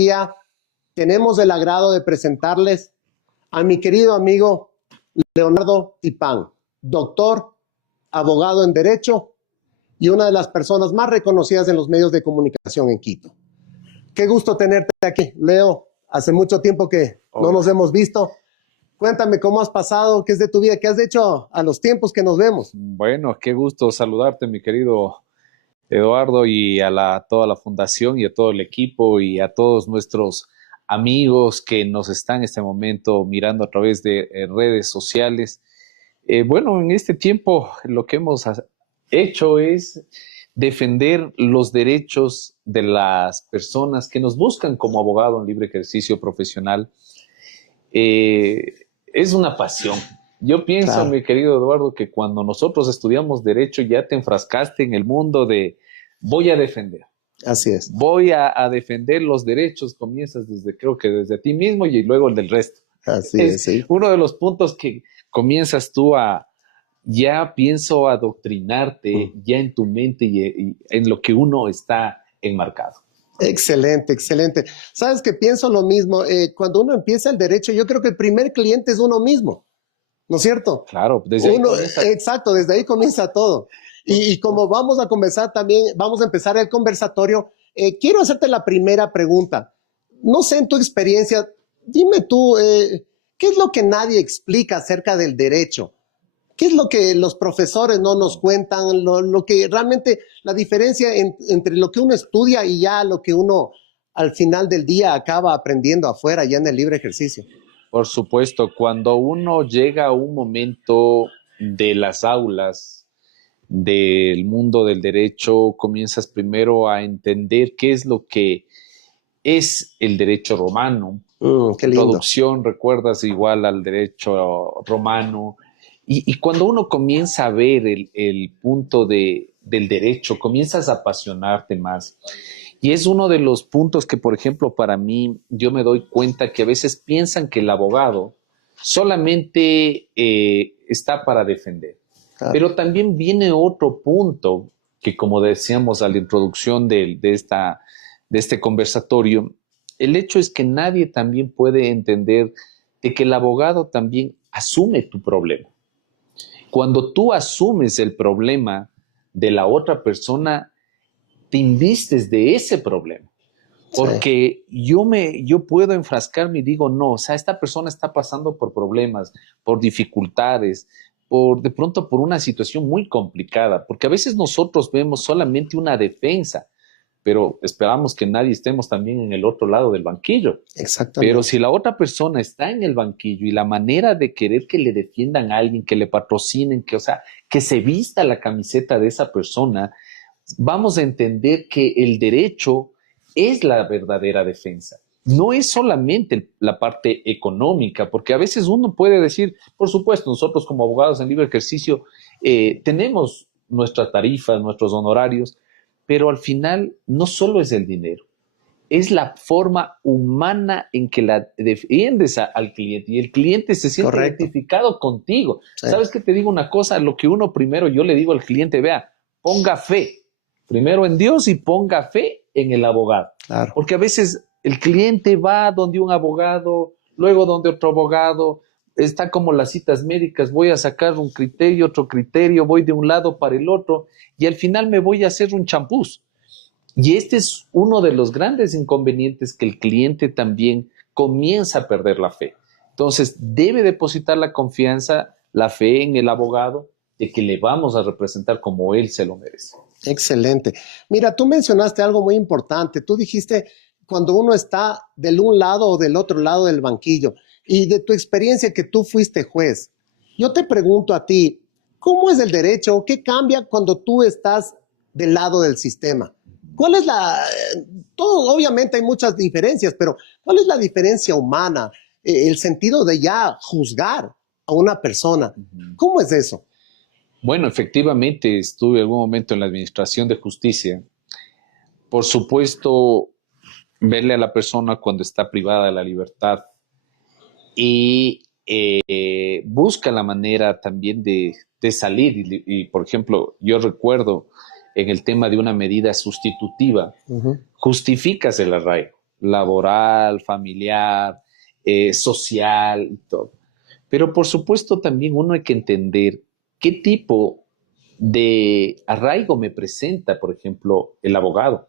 día tenemos el agrado de presentarles a mi querido amigo Leonardo Tipán, doctor, abogado en Derecho y una de las personas más reconocidas en los medios de comunicación en Quito. Qué gusto tenerte aquí, Leo. Hace mucho tiempo que no nos hemos visto. Cuéntame cómo has pasado, qué es de tu vida, qué has hecho a los tiempos que nos vemos. Bueno, qué gusto saludarte, mi querido Eduardo, y a toda la fundación y a todo el equipo y a todos nuestros amigos que nos están en este momento mirando a través de redes sociales. Bueno, en este tiempo lo que hemos hecho es defender los derechos de las personas que nos buscan como abogado en libre ejercicio profesional. Es una pasión. Yo pienso, claro, mi querido Eduardo, que cuando nosotros estudiamos Derecho ya te enfrascaste en el mundo de voy a defender. Así es. Voy a defender los derechos, comienzas creo que desde ti mismo y luego el del resto. Así es, sí. Uno de los puntos que comienzas tú ya pienso adoctrinarte ya en tu mente y en lo que uno está enmarcado. Excelente, excelente. Sabes que pienso lo mismo. Cuando uno empieza el derecho, yo creo que el primer cliente es uno mismo, ¿no es cierto? Claro, desde ahí comienza. Exacto, desde ahí comienza todo. Y como vamos a conversar también, vamos a empezar el conversatorio, quiero hacerte la primera pregunta. No sé, en tu experiencia, dime tú, ¿qué es lo que nadie explica acerca del derecho? ¿Qué es lo que los profesores no nos cuentan? Lo que realmente, la diferencia entre lo que uno estudia y ya lo que uno al final del día acaba aprendiendo afuera, ya en el libre ejercicio. Por supuesto, cuando uno llega a un momento de las aulas, del mundo del derecho, comienzas primero a entender qué es lo que es el derecho romano. Qué lindo. Introducción, recuerdas, igual al derecho romano. Y cuando uno comienza a ver el punto del derecho, comienzas a apasionarte más. Y es uno de los puntos que, por ejemplo, para mí, yo me doy cuenta que a veces piensan que el abogado solamente está para defender. Claro. Pero también viene otro punto que, como decíamos a la introducción de este conversatorio, el hecho es que nadie también puede entender de que el abogado también asume tu problema. Cuando tú asumes el problema de la otra persona, te invistes de ese problema. Porque sí, yo puedo enfrascarme y digo, no, o sea, esta persona está pasando por problemas, por dificultades, de pronto por una situación muy complicada, porque a veces nosotros vemos solamente una defensa, pero esperamos que nadie estemos también en el otro lado del banquillo. Exactamente. Pero si la otra persona está en el banquillo y la manera de querer que le defiendan a alguien, que le patrocinen, que se vista la camiseta de esa persona, vamos a entender que el derecho es la verdadera defensa. No es solamente la parte económica, porque a veces uno puede decir, por supuesto, nosotros como abogados en libre ejercicio tenemos nuestras tarifas, nuestros honorarios, pero al final no solo es el dinero, es la forma humana en que la defiendes al cliente y el cliente se siente identificado contigo. Sí. ¿Sabes qué? Te digo una cosa, lo que uno primero, yo le digo al cliente, vea, ponga fe, primero en Dios y ponga fe en el abogado. Claro. Porque a veces el cliente va donde un abogado, luego donde otro abogado, está como las citas médicas, voy a sacar un criterio, otro criterio, voy de un lado para el otro y al final me voy a hacer un champús. Y este es uno de los grandes inconvenientes que el cliente también comienza a perder la fe. Entonces, debe depositar la confianza, la fe en el abogado de que le vamos a representar como él se lo merece. Excelente. Mira, tú mencionaste algo muy importante. Tú dijiste cuando uno está del un lado o del otro lado del banquillo y de tu experiencia que tú fuiste juez. Yo te pregunto a ti, ¿cómo es el derecho? ¿Qué cambia cuando tú estás del lado del sistema? ¿Cuál es obviamente hay muchas diferencias, pero ¿cuál es la diferencia humana? El sentido de ya juzgar a una persona. ¿Cómo es eso? Bueno, efectivamente estuve en algún momento en la administración de justicia. Por supuesto, verle a la persona cuando está privada de la libertad y busca la manera también de salir. Y, por ejemplo, yo recuerdo en el tema de una medida sustitutiva, justificas el arraigo. laboral, familiar, social y todo. Pero por supuesto también uno hay que entender qué tipo de arraigo me presenta, por ejemplo, el abogado.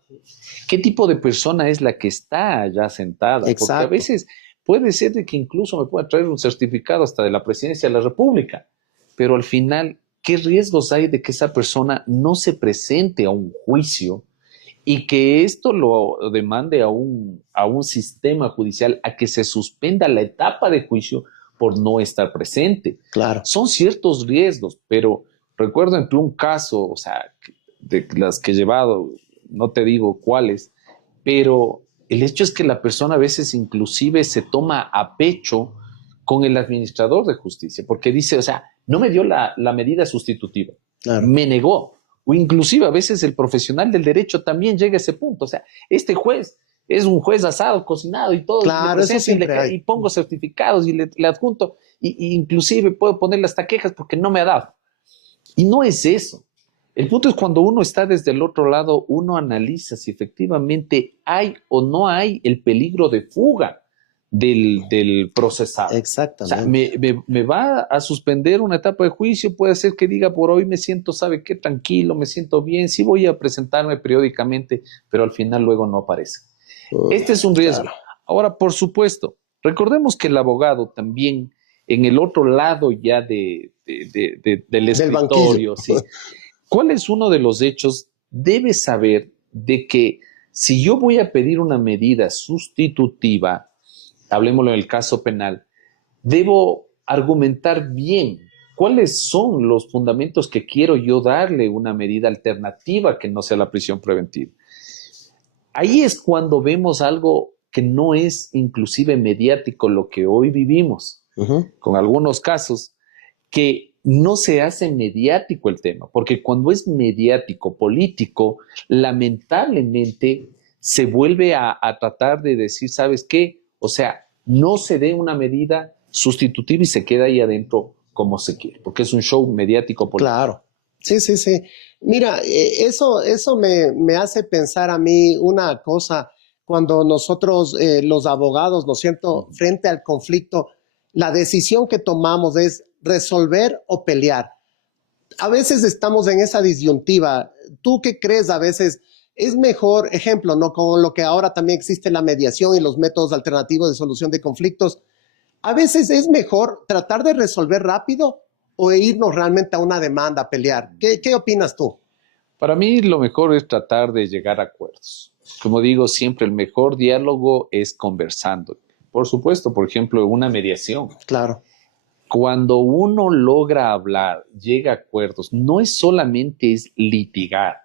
¿Qué tipo de persona es la que está allá sentada? Porque a Exacto. veces puede ser de que incluso me pueda traer un certificado hasta de la presidencia de la República, pero al final, ¿qué riesgos hay de que esa persona no se presente a un juicio y que esto lo demande a un sistema judicial a que se suspenda la etapa de juicio por no estar presente? Claro. Son ciertos riesgos, pero recuerdo en un caso, o sea, de las que he llevado, no te digo cuáles, pero el hecho es que la persona a veces inclusive se toma a pecho con el administrador de justicia, porque dice, o sea, no me dio la medida sustitutiva, Claro. me negó, o inclusive a veces el profesional del derecho también llega a ese punto, o sea, este juez es un juez asado, cocinado y todo, Claro, eso siempre hay. y pongo certificados y le adjunto, y inclusive puedo ponerle hasta quejas porque no me ha dado. Y no es eso. El punto es cuando uno está desde el otro lado, uno analiza si efectivamente hay o no hay el peligro de fuga del procesado. Exactamente. O sea, me va a suspender una etapa de juicio, puede ser que diga por hoy me siento, ¿sabe qué? Tranquilo, me siento bien, sí voy a presentarme periódicamente, pero al final luego no aparece. Este es un riesgo. Claro. Ahora, por supuesto, recordemos que el abogado también, en el otro lado ya del escritorio, ¿sí? ¿Cuál es uno de los hechos? Debe saber de que si yo voy a pedir una medida sustitutiva, hablemoslo en el caso penal, debo argumentar bien cuáles son los fundamentos que quiero yo darle una medida alternativa que no sea la prisión preventiva. Ahí es cuando vemos algo que no es inclusive mediático, lo que hoy vivimos, con algunos casos que no se hace mediático el tema, porque cuando es mediático, político, lamentablemente se vuelve a tratar de decir, ¿sabes qué? O sea, no se dé una medida sustitutiva y se queda ahí adentro como se quiere, porque es un show mediático político. Claro. Sí, sí, sí. Mira, eso me hace pensar a mí una cosa, cuando nosotros, los abogados, ¿no es cierto?, frente al conflicto, la decisión que tomamos es resolver o pelear. A veces estamos en esa disyuntiva. ¿Tú qué crees a veces? Es mejor, ejemplo, ¿no? Con lo que ahora también existe la mediación y los métodos alternativos de solución de conflictos. A veces es mejor tratar de resolver rápido o irnos realmente a una demanda, a pelear. ¿Qué opinas tú? Para mí lo mejor es tratar de llegar a acuerdos. Como digo siempre, el mejor diálogo es conversando. Por supuesto, por ejemplo, una mediación. Claro. Cuando uno logra hablar, llega a acuerdos, no es solamente es litigar,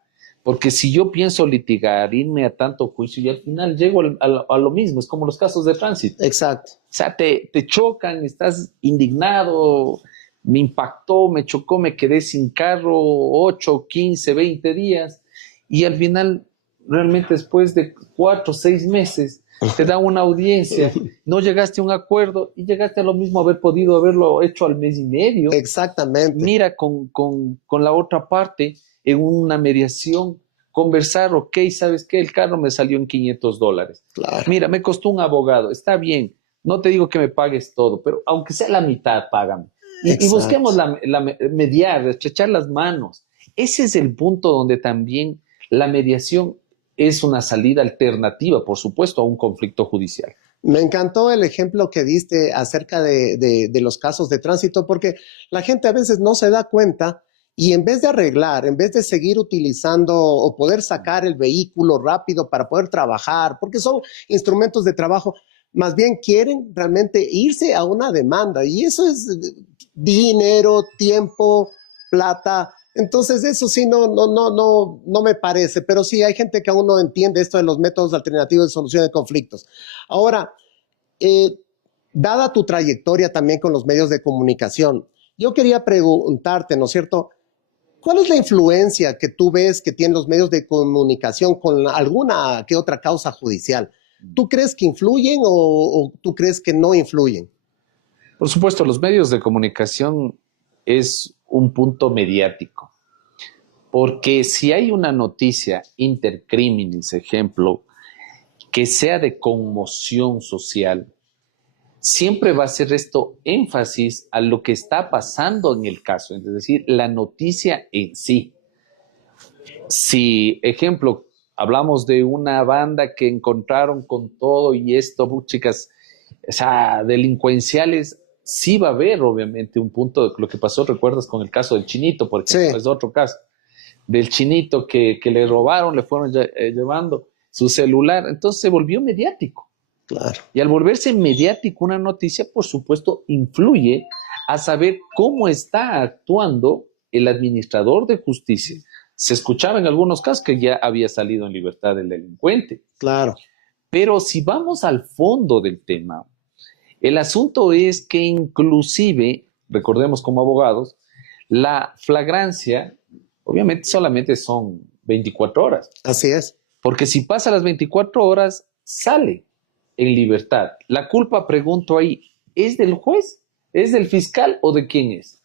porque si yo pienso litigar, irme a tanto juicio y al final llego a lo mismo, es como los casos de tránsito. Exacto. O sea, te chocan, estás indignado, me impactó, me chocó, me quedé sin carro 8, 15, 20 días y al final, realmente después de 4, 6 meses, te da una audiencia, no llegaste a un acuerdo y llegaste a lo mismo haber podido haberlo hecho al mes y medio. Exactamente. Mira con la otra parte en una mediación, conversar, ok, ¿sabes qué? El carro me salió en $500. Claro. Mira, me costó un abogado, está bien, no te digo que me pagues todo, pero aunque sea la mitad, págame. Y busquemos mediar, estrechar las manos. Ese es el punto donde también la mediación es una salida alternativa, por supuesto, a un conflicto judicial. Me encantó el ejemplo que diste acerca de los casos de tránsito, porque la gente a veces no se da cuenta y en vez de arreglar, en vez de seguir utilizando o poder sacar el vehículo rápido para poder trabajar, porque son instrumentos de trabajo, más bien quieren realmente irse a una demanda y eso es dinero, tiempo, plata. Entonces eso sí no me parece, pero sí hay gente que aún no entiende esto de los métodos alternativos de solución de conflictos. Ahora, dada tu trayectoria también con los medios de comunicación, yo quería preguntarte, ¿no es cierto? ¿Cuál es la influencia que tú ves que tienen los medios de comunicación con alguna que otra causa judicial? ¿Tú crees que influyen o tú crees que no influyen? Por supuesto, los medios de comunicación es un punto mediático, porque si hay una noticia intercriminis, ejemplo, que sea de conmoción social, siempre va a ser esto énfasis a lo que está pasando en el caso, es decir, la noticia en sí. Si, ejemplo, hablamos de una banda que encontraron con todo y esto, chicas, o sea, delincuenciales, sí va a haber obviamente un punto de lo que pasó, recuerdas con el caso del Chinito, por ejemplo, Sí. es otro caso, del Chinito que le robaron, le fueron llevando su celular, entonces se volvió mediático. Claro. Y al volverse mediático una noticia, por supuesto, influye a saber cómo está actuando el administrador de justicia. Se escuchaba en algunos casos que ya había salido en libertad el delincuente. Claro. Pero si vamos al fondo del tema, el asunto es que inclusive, recordemos como abogados, la flagrancia, obviamente solamente son 24 horas. Así es. Porque si pasa las 24 horas, sale en libertad. La culpa, pregunto ahí, ¿es del juez? ¿Es del fiscal o de quién es?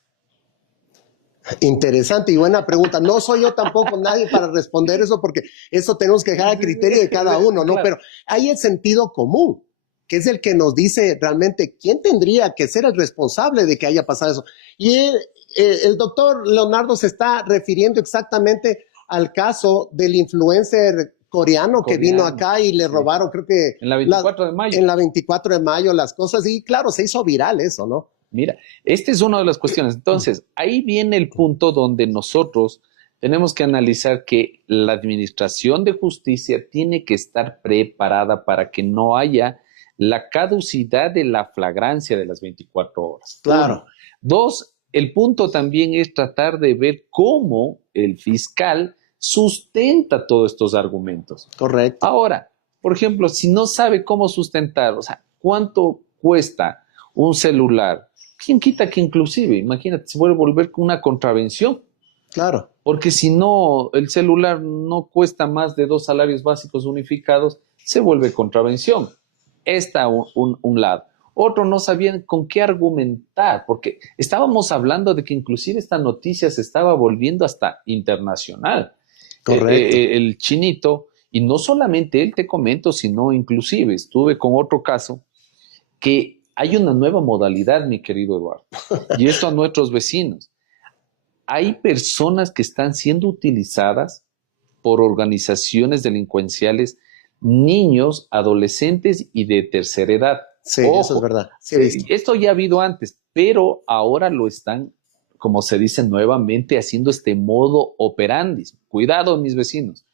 Interesante y buena pregunta. No soy yo tampoco nadie para responder eso porque eso tenemos que dejar a criterio de cada uno, ¿no? Claro. Pero hay el sentido común, que es el que nos dice realmente quién tendría que ser el responsable de que haya pasado eso. Y el doctor Leonardo se está refiriendo exactamente al caso del influencer coreano que vino acá y le robaron, creo que... En la 24 de mayo. En la 24 de mayo las cosas y claro, se hizo viral eso, ¿no? Mira, esta es una de las cuestiones. Entonces, ahí viene el punto donde nosotros tenemos que analizar que la administración de justicia tiene que estar preparada para que no haya la caducidad de la flagrancia de las 24 horas. Claro. Uno. Dos, el punto también es tratar de ver cómo el fiscal sustenta todos estos argumentos. Correcto. Ahora, por ejemplo, si no sabe cómo sustentar, o sea, ¿cuánto cuesta un celular? ¿Quién quita que inclusive, imagínate, se puede volver con una contravención? Claro. Porque si no, el celular no cuesta más de 2 salarios básicos unificados, se vuelve contravención. Está un lado. Otro, no sabían con qué argumentar, porque estábamos hablando de que inclusive esta noticia se estaba volviendo hasta internacional. Correcto. El Chinito, y no solamente él, te comento, sino inclusive estuve con otro caso que hay una nueva modalidad, mi querido Eduardo, y esto a nuestros vecinos. Hay personas que están siendo utilizadas por organizaciones delincuenciales, niños, adolescentes y de tercera edad. Sí, Ojo, eso es verdad. Sí, he visto. esto ya ha habido antes, pero ahora lo están, como se dice nuevamente, haciendo este modo operandi. Cuidado, mis vecinos.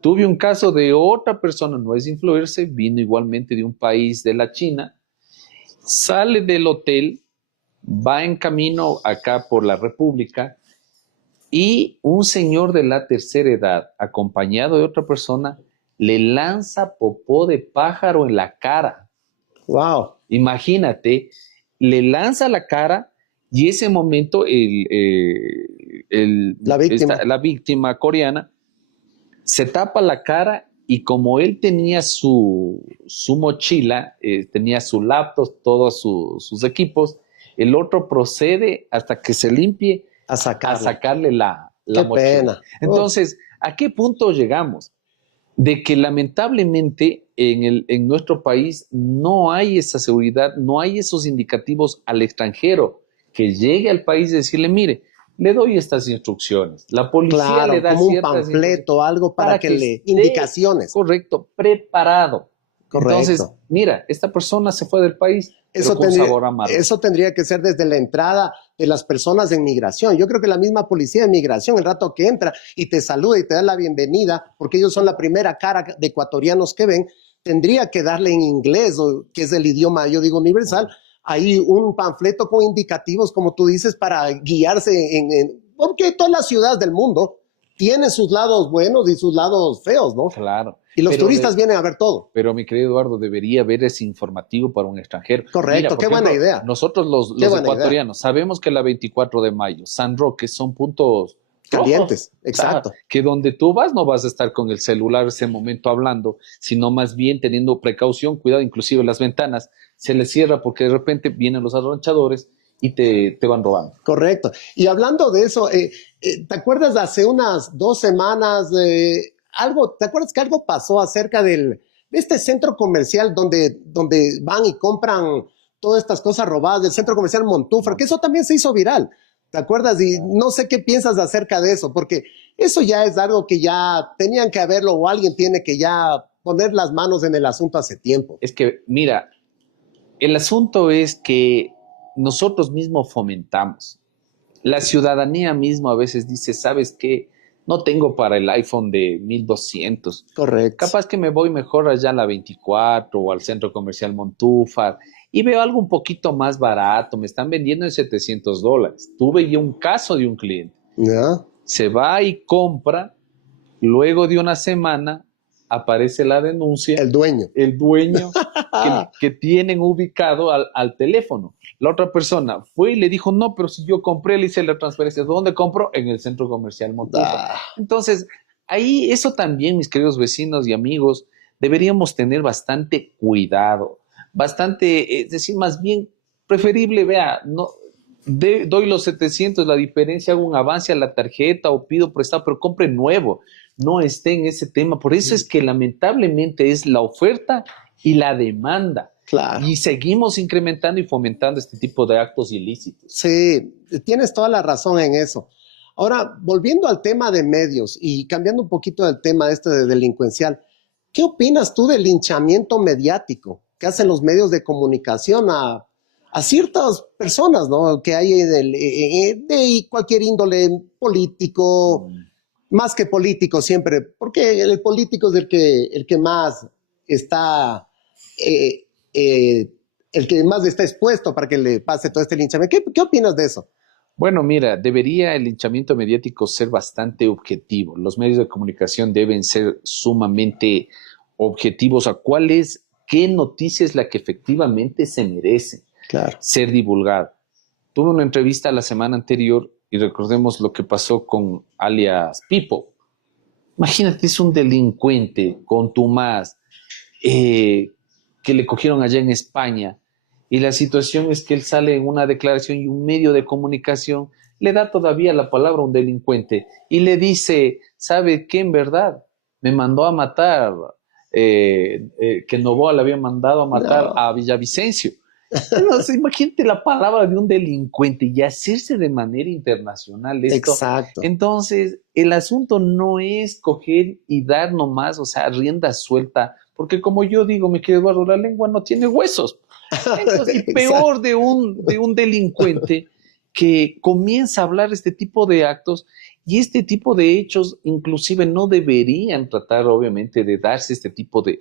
Tuve un caso de otra persona, no es influencer, vino igualmente de un país de la China, sale del hotel, va en camino acá por la República y un señor de la tercera edad, acompañado de otra persona, le lanza popó de pájaro en la cara. Wow. Imagínate, le lanza la cara y ese momento la víctima coreana se tapa la cara y como él tenía su mochila, tenía su laptop, todos sus equipos, el otro procede hasta que se limpie a sacarle la mochila. Pena. Entonces, ¿a qué punto llegamos? De que lamentablemente en nuestro país no hay esa seguridad, no hay esos indicativos al extranjero que llegue al país y decirle, mire, le doy estas instrucciones. La policía le da como un ciertas panfleto, algo para que le esté, indicaciones. Correcto, preparado. Correcto. Entonces, mira, esta persona se fue del país, pero con sabor amargo. Eso tendría que ser desde la entrada de las personas de migración. Yo creo que la misma policía de migración, el rato que entra y te saluda y te da la bienvenida, porque ellos son la primera cara de ecuatorianos que ven, tendría que darle en inglés, que es el idioma, yo digo, universal, ahí un panfleto con indicativos, como tú dices, para guiarse porque todas las ciudades del mundo tienen sus lados buenos y sus lados feos, ¿no? Claro. Y los turistas vienen a ver todo. Pero, mi querido Eduardo, debería haber ese informativo para un extranjero. Correcto, qué buena idea. Nosotros los ecuatorianos sabemos que la 24 de mayo, San Roque, son puntos calientes, rojos. exacto. Que donde tú vas no vas a estar con el celular ese momento hablando, sino más bien teniendo precaución, cuidado, inclusive las ventanas se les cierra porque de repente vienen los arranchadores y te van robando. Correcto. Y hablando de eso, ¿te acuerdas de hace unas 2 semanas ¿te acuerdas que algo pasó acerca del este centro comercial donde van y compran todas estas cosas robadas del centro comercial Montúfar, que eso también se hizo viral. ¿Te acuerdas? Y no sé qué piensas acerca de eso, porque eso ya es algo que ya tenían que haberlo o alguien tiene que ya poner las manos en el asunto hace tiempo. Es que, mira, el asunto es que nosotros mismos fomentamos. La ciudadanía misma a veces dice, ¿sabes qué? No tengo para el iPhone de 1200. Correcto. Capaz que me voy mejor allá a la 24 o al centro comercial Montúfar y veo algo un poquito más barato. Me están vendiendo en $700. Tuve yo un caso de un cliente. ¿Ya? Se va y compra. Luego de una semana aparece la denuncia. El dueño. El dueño que tienen ubicado al teléfono. La otra persona fue y le dijo, no, pero si yo compré, le hice la transferencia. ¿Dónde compro? En el centro comercial Montúfar. Entonces, ahí eso también, mis queridos vecinos y amigos, deberíamos tener bastante cuidado, bastante, es decir, más bien preferible, vea, no, doy los 700, la diferencia, hago un avance a la tarjeta o pido prestado, pero compre nuevo, no esté en ese tema. Por eso es que lamentablemente es la oferta y la demanda. Claro. Y seguimos incrementando y fomentando este tipo de actos ilícitos. Sí, tienes toda la razón en eso. Ahora, volviendo al tema de medios y cambiando un poquito del tema este de delincuencial, ¿qué opinas tú del linchamiento mediático que hacen los medios de comunicación a ciertas personas, ¿no? Que hay de cualquier índole político, más que político siempre, porque el político es el que más está... el que más está expuesto para que le pase todo este linchamiento. ¿Qué opinas de eso? Bueno, mira, debería el linchamiento mediático ser bastante objetivo. Los medios de comunicación deben ser sumamente objetivos a qué noticia es la que efectivamente se merece ser divulgada. Tuve una entrevista la semana anterior y recordemos lo que pasó con alias Pipo. Imagínate, es un delincuente contumaz que le cogieron allá en España. Y la situación es que él sale en una declaración y un medio de comunicación le da todavía la palabra a un delincuente y le dice, ¿sabe qué? En verdad, me mandó a matar, que Novoa le había mandado a matar a Villavicencio. Entonces, imagínate la palabra de un delincuente y hacerse de manera internacional esto. Exacto. Entonces, el asunto no es coger y dar nomás, o sea, rienda suelta, porque como yo digo, mi querido Eduardo, la lengua no tiene huesos. Entonces, y peor de un delincuente que comienza a hablar este tipo de actos y este tipo de hechos inclusive no deberían tratar obviamente de darse este tipo de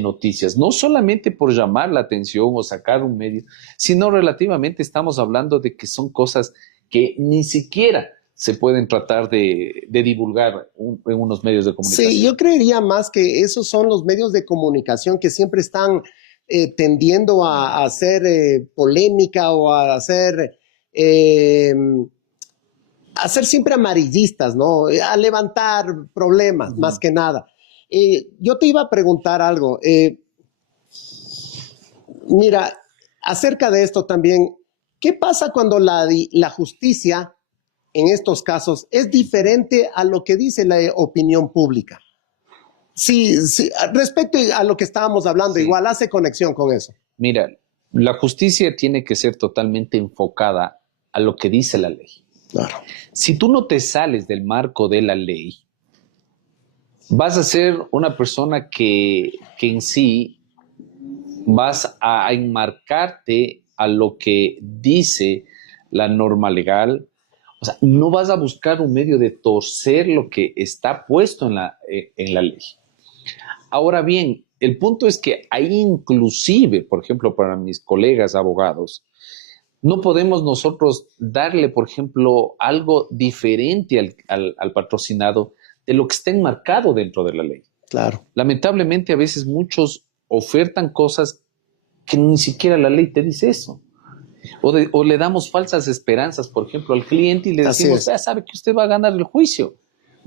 noticias, no solamente por llamar la atención o sacar un medio, sino relativamente estamos hablando de que son cosas que ni siquiera se pueden tratar de divulgar en unos medios de comunicación. Sí, yo creería más que esos son los medios de comunicación que siempre están tendiendo a hacer polémica o a hacer siempre amarillistas, ¿no? A levantar problemas, más que nada. Yo te iba a preguntar algo. Mira, acerca de esto también, ¿qué pasa cuando la justicia en estos casos es diferente a lo que dice la opinión pública? Sí, respecto a lo que estábamos hablando, igual hace conexión con eso. Mira, la justicia tiene que ser totalmente enfocada a lo que dice la ley. Claro. Si tú no te sales del marco de la ley, vas a ser una persona que en sí vas a enmarcarte a lo que dice la norma legal. O sea, no vas a buscar un medio de torcer lo que está puesto en la ley. Ahora bien, el punto es que ahí inclusive, por ejemplo, para mis colegas abogados, no podemos nosotros darle, por ejemplo, algo diferente al patrocinado de lo que está enmarcado dentro de la ley. Claro. Lamentablemente, a veces muchos ofertan cosas que ni siquiera la ley te dice eso. O le damos falsas esperanzas, por ejemplo, al cliente y le decimos, ya sabe que usted va a ganar el juicio,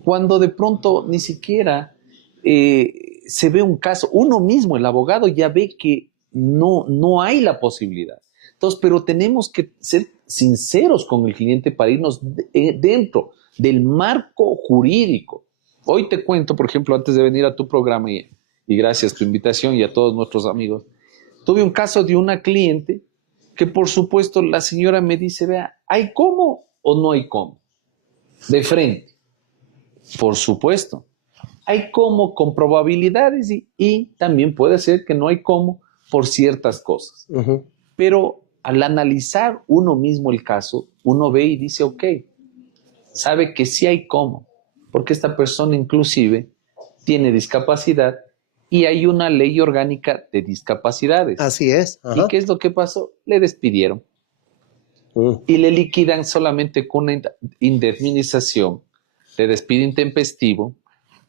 cuando de pronto ni siquiera se ve un caso. Uno mismo, el abogado, ya ve que no hay la posibilidad. Entonces, pero tenemos que ser sinceros con el cliente para irnos dentro del marco jurídico. Hoy te cuento, por ejemplo, antes de venir a tu programa, y gracias a tu invitación y a todos nuestros amigos, tuve un caso de una cliente que por supuesto la señora me dice, vea, ¿hay cómo o no hay cómo? De frente, por supuesto. Hay cómo con probabilidades y también puede ser que no hay cómo por ciertas cosas. Pero al analizar uno mismo el caso, uno ve y dice, ok, sabe que sí hay cómo, porque esta persona inclusive tiene discapacidad y hay una ley orgánica de discapacidades. Así es. ¿Y qué es lo que pasó? Le despidieron y le liquidan solamente con una indemnización de despido intempestivo,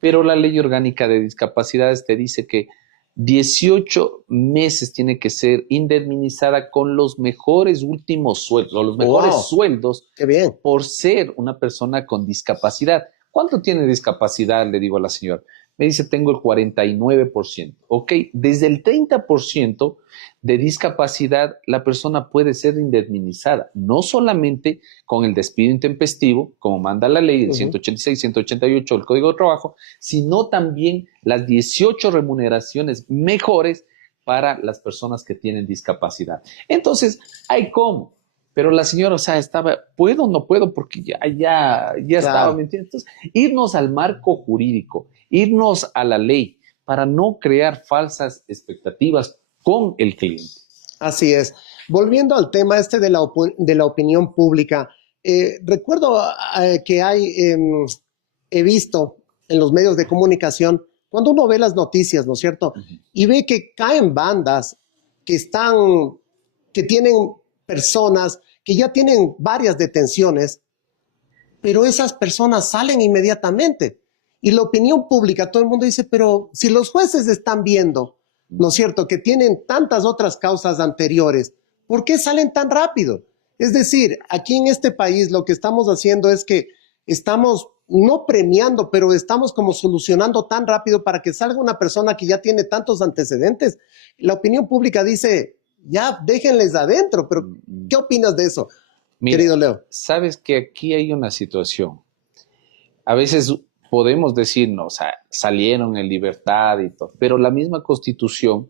pero la ley orgánica de discapacidades te dice que 18 meses tiene que ser indemnizada con los mejores últimos sueldos, o los mejores sueldos. Qué bien. Por ser una persona con discapacidad. ¿Cuánto tiene discapacidad? Le digo a la señora. Me dice, tengo el 49%. Ok, desde el 30% de discapacidad, la persona puede ser indemnizada, no solamente con el despido intempestivo, como manda la ley del 186, 188 del Código de Trabajo, sino también las 18 remuneraciones mejores para las personas que tienen discapacidad. Entonces, hay cómo. Pero la señora, o sea, estaba, ¿puedo o no puedo? Porque ya estaba, ¿me entiendes? Entonces, irnos al marco jurídico, irnos a la ley para no crear falsas expectativas con el cliente. Así es. Volviendo al tema este de la opinión pública, recuerdo que he visto en los medios de comunicación, cuando uno ve las noticias, ¿no es cierto? Y ve que caen bandas que tienen personas que ya tienen varias detenciones, pero esas personas salen inmediatamente. Y la opinión pública, todo el mundo dice, pero si los jueces están viendo, ¿no es cierto?, que tienen tantas otras causas anteriores, ¿por qué salen tan rápido? Es decir, aquí en este país lo que estamos haciendo es que estamos no premiando, pero estamos como solucionando tan rápido para que salga una persona que ya tiene tantos antecedentes. La opinión pública dice, ya déjenles adentro, pero ¿qué opinas de eso, querido Leo? Sabes que aquí hay una situación. A veces podemos decir, no, o sea, salieron en libertad y todo, pero la misma Constitución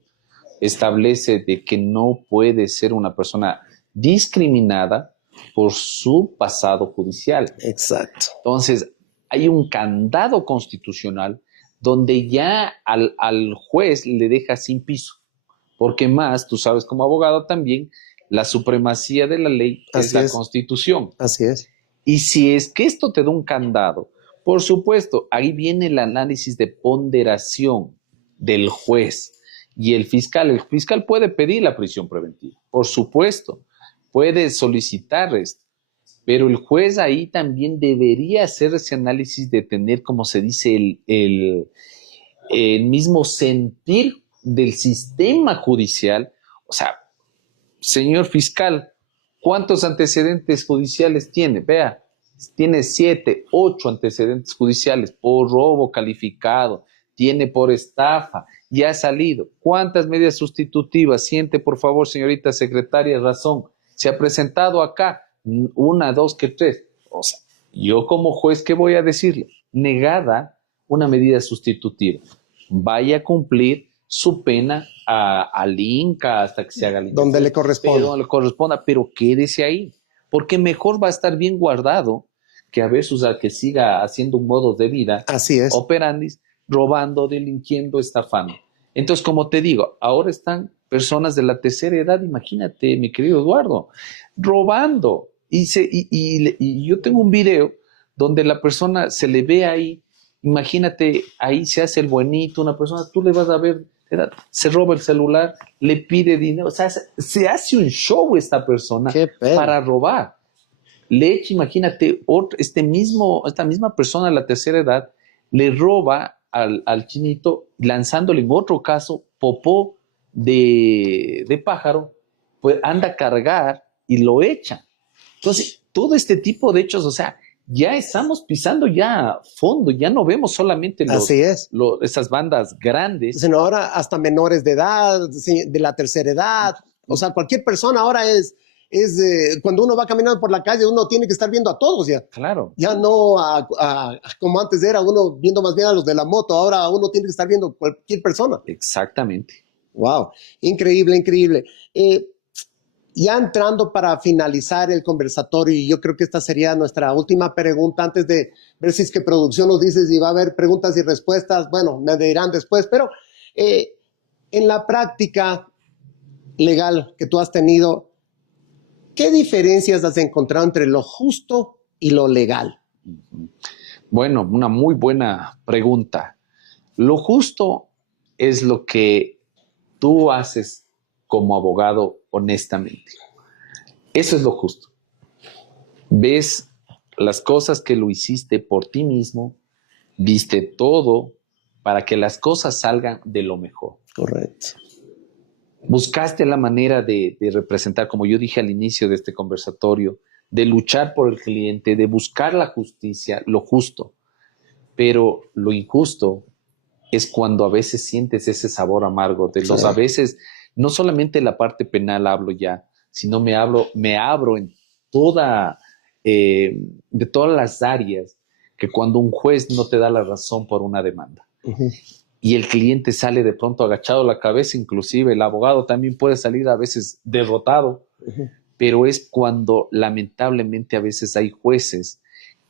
establece de que no puede ser una persona discriminada por su pasado judicial. Exacto. Entonces, hay un candado constitucional donde ya al juez le deja sin piso. Porque más, tú sabes como abogado también, la supremacía de la ley es la Constitución. Así es. Y si es que esto te da un candado, por supuesto, ahí viene el análisis de ponderación del juez y el fiscal. El fiscal puede pedir la prisión preventiva, por supuesto, puede solicitar esto, pero el juez ahí también debería hacer ese análisis de tener, como se dice, el mismo sentir del sistema judicial. O sea, señor fiscal, ¿cuántos antecedentes judiciales tiene? Vea, tiene 7, 8 antecedentes judiciales por robo calificado, tiene por estafa, ya ha salido. ¿Cuántas medidas sustitutivas? Siente, por favor, señorita secretaria, razón. Se ha presentado acá 1, 2, 3. O sea, yo como juez, ¿qué voy a decirle? Negada una medida sustitutiva. Vaya a cumplir su pena al Inca hasta que se haga el donde le corresponda. Donde le corresponda, pero quédese ahí, porque mejor va a estar bien guardado que a veces a que siga haciendo un modo de vida, así es, operandis, robando, delinquiendo, estafando. Entonces, como te digo, ahora están personas de la tercera edad, imagínate, mi querido Eduardo, robando. Y yo tengo un video donde la persona se le ve ahí, imagínate, ahí se hace el buenito, una persona, tú le vas a ver, se roba el celular, le pide dinero, o sea, se hace un show esta persona para robar. Le echa, imagínate, esta misma persona de la tercera edad le roba al chinito, lanzándole en otro caso popó de pájaro, pues anda a cargar y lo echa. Entonces, todo este tipo de hechos, o sea, ya estamos pisando ya fondo, ya no vemos solamente esas bandas grandes. Sino ahora hasta menores de edad, de la tercera edad, o sea, cualquier persona ahora es cuando uno va caminando por la calle, uno tiene que estar viendo a todos ya. Claro. Ya no como antes era, uno viendo más bien a los de la moto, ahora uno tiene que estar viendo cualquier persona. Exactamente. Wow, increíble, increíble. Ya entrando para finalizar el conversatorio, y yo creo que esta sería nuestra última pregunta antes de ver si es que producción nos dice si va a haber preguntas y respuestas. Bueno, me dirán después, pero en la práctica legal que tú has tenido, ¿qué diferencias has encontrado entre lo justo y lo legal? Bueno, una muy buena pregunta. Lo justo es lo que tú haces como abogado honestamente. Eso es lo justo. Ves las cosas que lo hiciste por ti mismo, viste todo para que las cosas salgan de lo mejor. Correcto. Buscaste la manera de representar, como yo dije al inicio de este conversatorio, de luchar por el cliente, de buscar la justicia, lo justo. Pero lo injusto es cuando a veces sientes ese sabor amargo de los, a veces, no solamente la parte penal hablo ya, sino me abro en toda, de todas las áreas, que cuando un juez no te da la razón por una demanda. Y el cliente sale de pronto agachado la cabeza, inclusive el abogado también puede salir a veces derrotado, pero es cuando lamentablemente a veces hay jueces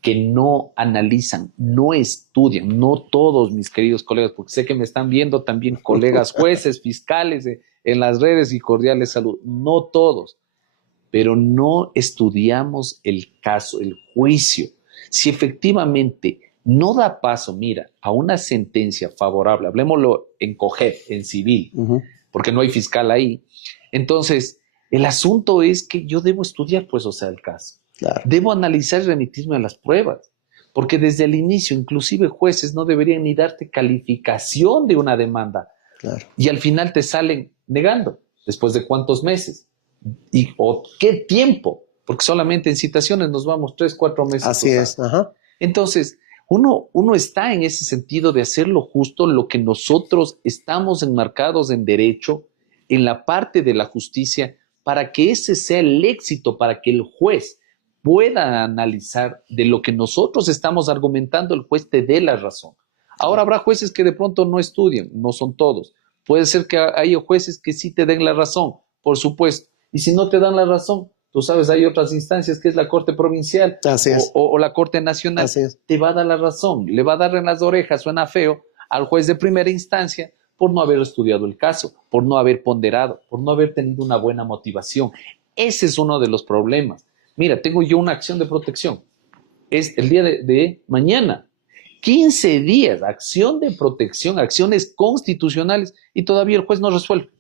que no analizan, no estudian, no todos mis queridos colegas, porque sé que me están viendo también colegas jueces, fiscales en las redes y cordiales salud, no todos, pero no estudiamos el caso, el juicio. Si efectivamente no da paso, mira, a una sentencia favorable, hablemoslo en COGEP, en civil, porque no hay fiscal ahí, entonces el asunto es que yo debo estudiar, pues, o sea, el caso. Claro. Debo analizar y remitirme a las pruebas, porque desde el inicio, inclusive jueces no deberían ni darte calificación de una demanda. Claro. Y al final te salen negando. ¿Después de cuántos meses? ¿O qué tiempo? Porque solamente en citaciones nos vamos 3, 4 meses. Así es. Ajá. Entonces, uno está en ese sentido de hacer lo justo, lo que nosotros estamos enmarcados en derecho, en la parte de la justicia, para que ese sea el éxito, para que el juez pueda analizar de lo que nosotros estamos argumentando, el juez te dé la razón. Ahora habrá jueces que de pronto no estudian, no son todos. Puede ser que haya jueces que sí te den la razón, por supuesto. Y si no te dan la razón, tú sabes, hay otras instancias que es la Corte Provincial o la Corte Nacional. Te va a dar la razón, le va a dar en las orejas, suena feo, al juez de primera instancia por no haber estudiado el caso, por no haber ponderado, por no haber tenido una buena motivación. Ese es uno de los problemas. Mira, tengo yo una acción de protección. Es el día de mañana. 15 días, acción de protección, acciones constitucionales, y todavía el juez no resuelve.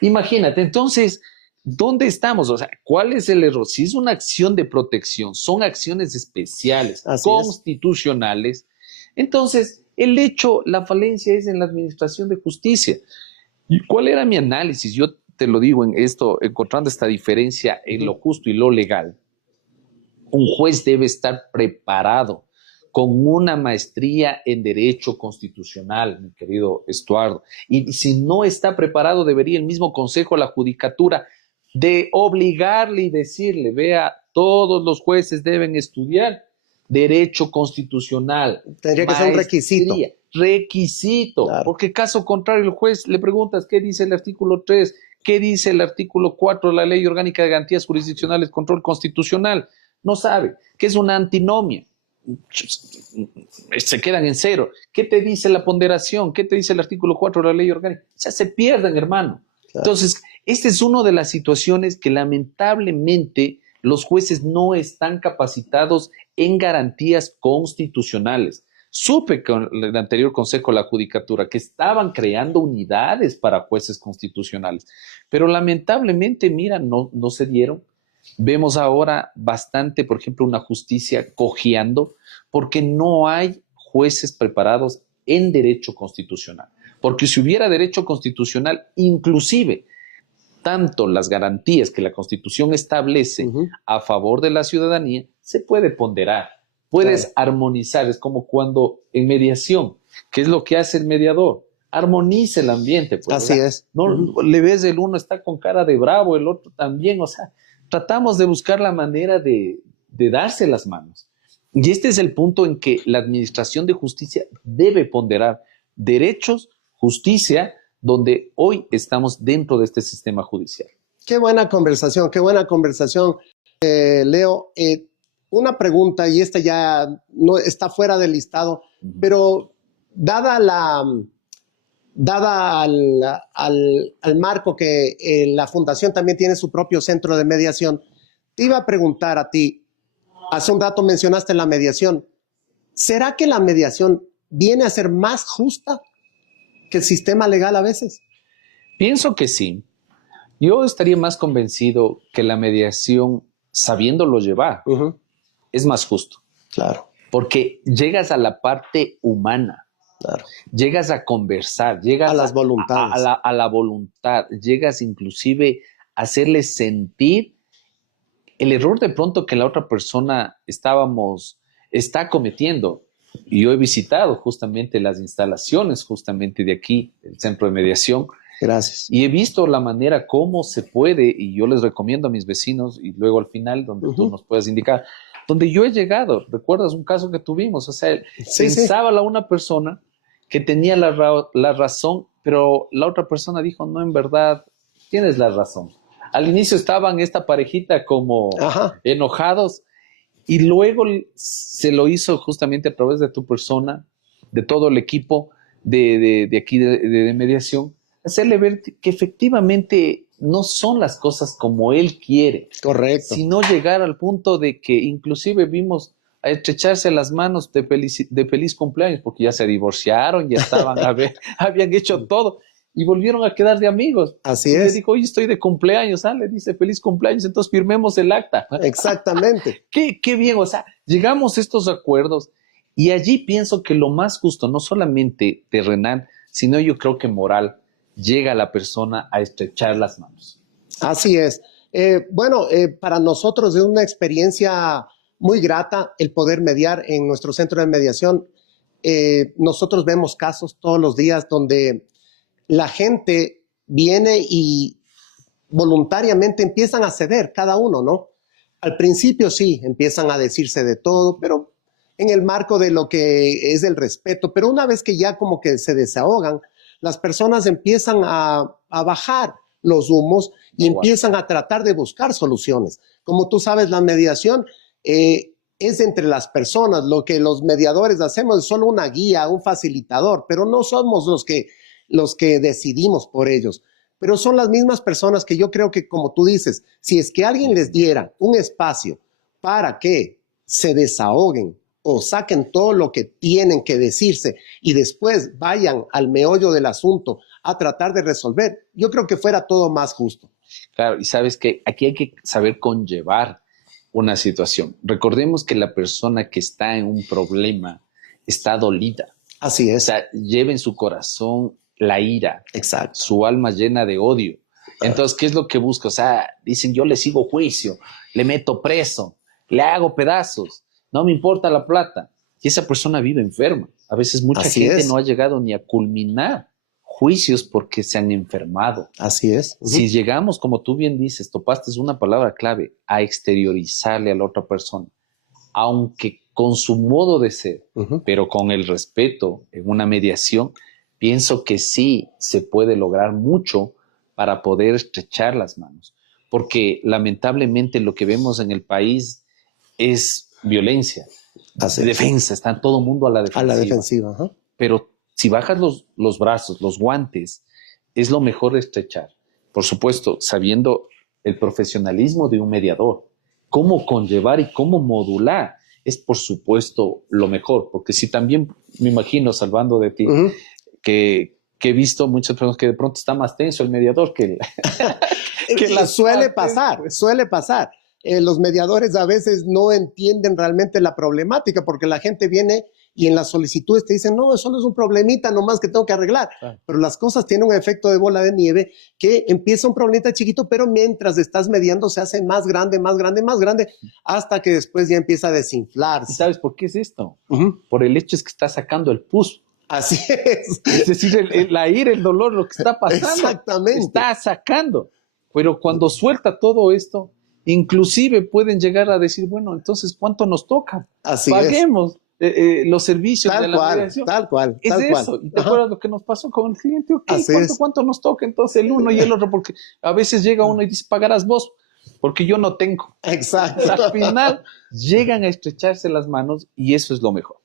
Imagínate, entonces, ¿dónde estamos? O sea, ¿cuál es el error? Si es una acción de protección, son acciones especiales, constitucionales, entonces el hecho, la falencia es en la administración de justicia. ¿Y cuál era mi análisis? Yo te lo digo en esto, encontrando esta diferencia en lo justo y lo legal. Un juez debe estar preparado con una maestría en Derecho Constitucional, mi querido Estuardo. Y si no está preparado, debería el mismo Consejo de la Judicatura de obligarle y decirle, vea, todos los jueces deben estudiar Derecho Constitucional. Tendría que ser un requisito. Requisito, claro. Porque caso contrario, el juez le preguntas qué dice el artículo 3, qué dice el artículo 4 de la Ley Orgánica de Garantías Jurisdiccionales, Control Constitucional. No sabe, que es una antinomia. Se quedan en cero. ¿Qué te dice la ponderación? ¿Qué te dice el artículo 4 de la Ley Orgánica? O sea, se pierden, hermano. Claro. Entonces, esta es una de las situaciones que lamentablemente los jueces no están capacitados en garantías constitucionales. Supe con el anterior Consejo de la Judicatura que estaban creando unidades para jueces constitucionales, pero lamentablemente, mira, no se dieron. Vemos ahora bastante, por ejemplo, una justicia cojeando porque no hay jueces preparados en derecho constitucional. Porque si hubiera derecho constitucional, inclusive, tanto las garantías que la Constitución establece a favor de la ciudadanía, se puede ponderar, puedes armonizar. Es como cuando en mediación, ¿qué es lo que hace el mediador? armonice el ambiente. Pues, Así es. No le ves, el uno está con cara de bravo, el otro también, o sea, tratamos de buscar la manera de darse las manos. Y este es el punto en que la administración de justicia debe ponderar derechos, justicia, donde hoy estamos dentro de este sistema judicial. Qué buena conversación, Leo. Una pregunta, y esta ya no está fuera del listado, pero dada al marco que la Fundación también tiene su propio centro de mediación, te iba a preguntar a ti, hace un rato mencionaste la mediación, ¿será que la mediación viene a ser más justa que el sistema legal a veces? Pienso que sí. Yo estaría más convencido que la mediación, sabiéndolo llevar, es más justo. Claro. Porque llegas a la parte humana. Claro. Llegas a conversar, llegas a las voluntades. A la voluntad, llegas inclusive a hacerle sentir el error de pronto que la otra persona está cometiendo. Y yo he visitado justamente las instalaciones justamente de aquí, el centro de mediación. Gracias. Y he visto la manera cómo se puede, y yo les recomiendo a mis vecinos, y luego al final, donde tú nos puedas indicar, donde yo he llegado. ¿Recuerdas un caso que tuvimos? O sea, pensaba una persona que tenía la razón, pero la otra persona dijo, no, en verdad, tienes la razón. Al inicio estaban esta parejita como enojados, y luego se lo hizo justamente a través de tu persona, de todo el equipo de aquí de mediación, hacerle ver que efectivamente no son las cosas como él quiere. Correcto. Sino llegar al punto de que inclusive vimos a estrecharse las manos de feliz cumpleaños, porque ya se divorciaron, ya estaban habían hecho todo y volvieron a quedar de amigos. Así y es. Le dijo, oye, estoy de cumpleaños, le dice feliz cumpleaños, entonces firmemos el acta. Exactamente. Qué bien, o sea, llegamos a estos acuerdos y allí pienso que lo más justo, no solamente terrenal, sino yo creo que moral, llega a la persona a estrechar las manos. Así es. Para nosotros es una experiencia muy grata el poder mediar en nuestro centro de mediación. Nosotros vemos casos todos los días donde la gente viene y voluntariamente empiezan a ceder cada uno, ¿no? Al principio sí, empiezan a decirse de todo, pero en el marco de lo que es el respeto. Pero una vez que ya como que se desahogan, las personas empiezan a bajar los humos y empiezan a tratar de buscar soluciones. Como tú sabes, la mediación es entre las personas. Lo que los mediadores hacemos es solo una guía, un facilitador, pero no somos los que decidimos por ellos. Pero son las mismas personas que yo creo que, como tú dices, si es que alguien les diera un espacio para que se desahoguen, o saquen todo lo que tienen que decirse y después vayan al meollo del asunto a tratar de resolver, yo creo que fuera todo más justo. Claro, y sabes que aquí hay que saber conllevar una situación. Recordemos que la persona que está en un problema está dolida. Así es. O sea, lleva en su corazón la ira. Exacto. Su alma llena de odio. Entonces, ¿qué es lo que busca? O sea, dicen, yo le sigo juicio, le meto preso, le hago pedazos. No me importa la plata. Y esa persona vive enferma. A veces mucha gente no ha llegado ni a culminar juicios porque se han enfermado. Así es. Si llegamos, como tú bien dices, topaste una palabra clave, a exteriorizarle a la otra persona, aunque con su modo de ser, pero con el respeto en una mediación, pienso que sí se puede lograr mucho para poder estrechar las manos. Porque lamentablemente lo que vemos en el país es violencia, defensa, está todo el mundo a la defensiva. A la defensiva, Pero si bajas los brazos, los guantes, es lo mejor estrechar. Por supuesto, sabiendo el profesionalismo de un mediador, cómo conllevar y cómo modular, es por supuesto lo mejor. Porque si también, me imagino, salvando de ti, que he visto muchas personas que de pronto está más tenso el mediador que suele pasar. Los mediadores a veces no entienden realmente la problemática porque la gente viene y en las solicitudes te dicen, no, eso no es un problemita nomás que tengo que arreglar. Pero las cosas tienen un efecto de bola de nieve que empieza un problemita chiquito, pero mientras estás mediando se hace más grande, más grande, más grande, hasta que después ya empieza a desinflarse. ¿Y sabes por qué es esto? Por el hecho es que está sacando el pus Así es. Es decir, la ira, el dolor, lo que está pasando, Exactamente. está sacando. Pero cuando suelta todo esto, inclusive pueden llegar a decir, bueno, entonces, ¿cuánto nos toca? Así Paguemos los servicios de Tal la cual, mediación. tal cual, Es tal eso. cual. ¿Y te Ajá. acuerdas lo que nos pasó con el cliente? Ok, Así es. ¿cuánto nos toca? Entonces el uno y el otro, porque a veces llega uno y dice, pagarás vos, porque yo no tengo. Exacto. Al final llegan a estrecharse las manos y eso es lo mejor.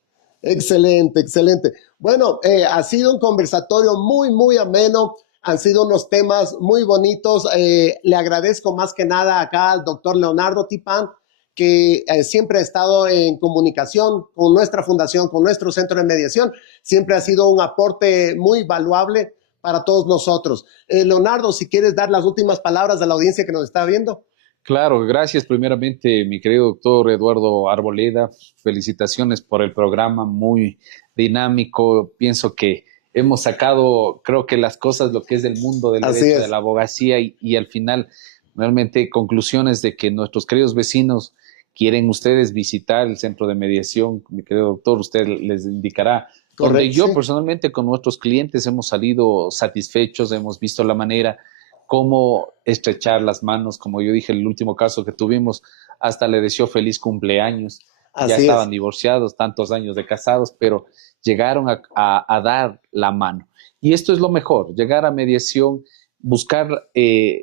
Excelente, excelente. Bueno, ha sido un conversatorio muy, muy ameno. Han sido unos temas muy bonitos. Le agradezco más que nada acá al doctor Leonardo Tipán, que siempre ha estado en comunicación con nuestra fundación, con nuestro centro de mediación. Siempre ha sido un aporte muy valuable para todos nosotros. Leonardo, si quieres dar las últimas palabras a la audiencia que nos está viendo. Claro, gracias primeramente, mi querido doctor Eduardo Arboleda. Felicitaciones por el programa, muy dinámico. Pienso que hemos sacado, creo que las cosas, lo que es del mundo del Así derecho, es. de la abogacía y al final, realmente conclusiones de que nuestros queridos vecinos quieren ustedes visitar el centro de mediación. Mi querido doctor, usted les indicará. Donde Correcto, yo sí. personalmente con nuestros clientes hemos salido satisfechos, hemos visto la manera cómo estrechar las manos, como yo dije, el último caso que tuvimos, hasta le deseó feliz cumpleaños, ya Así estaban es. divorciados, tantos años de casados, pero llegaron a dar la mano. Y esto es lo mejor, llegar a mediación, buscar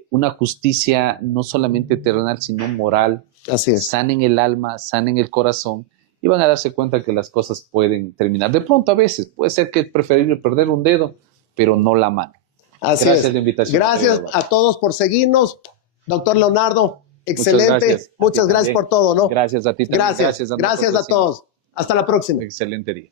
una justicia no solamente terrenal, sino moral, Así es. sanen el alma, sanen el corazón, y van a darse cuenta que las cosas pueden terminar. De pronto a veces puede ser que es preferible perder un dedo, pero no la mano. Así Gracias es. de la invitación. Gracias a todos por seguirnos. Doctor Leonardo, excelente. Muchas gracias también. por todo, ¿no? Gracias a ti también. Gracias. a Gracias nuestros a todos. Hasta la próxima. vecinos. Excelente día.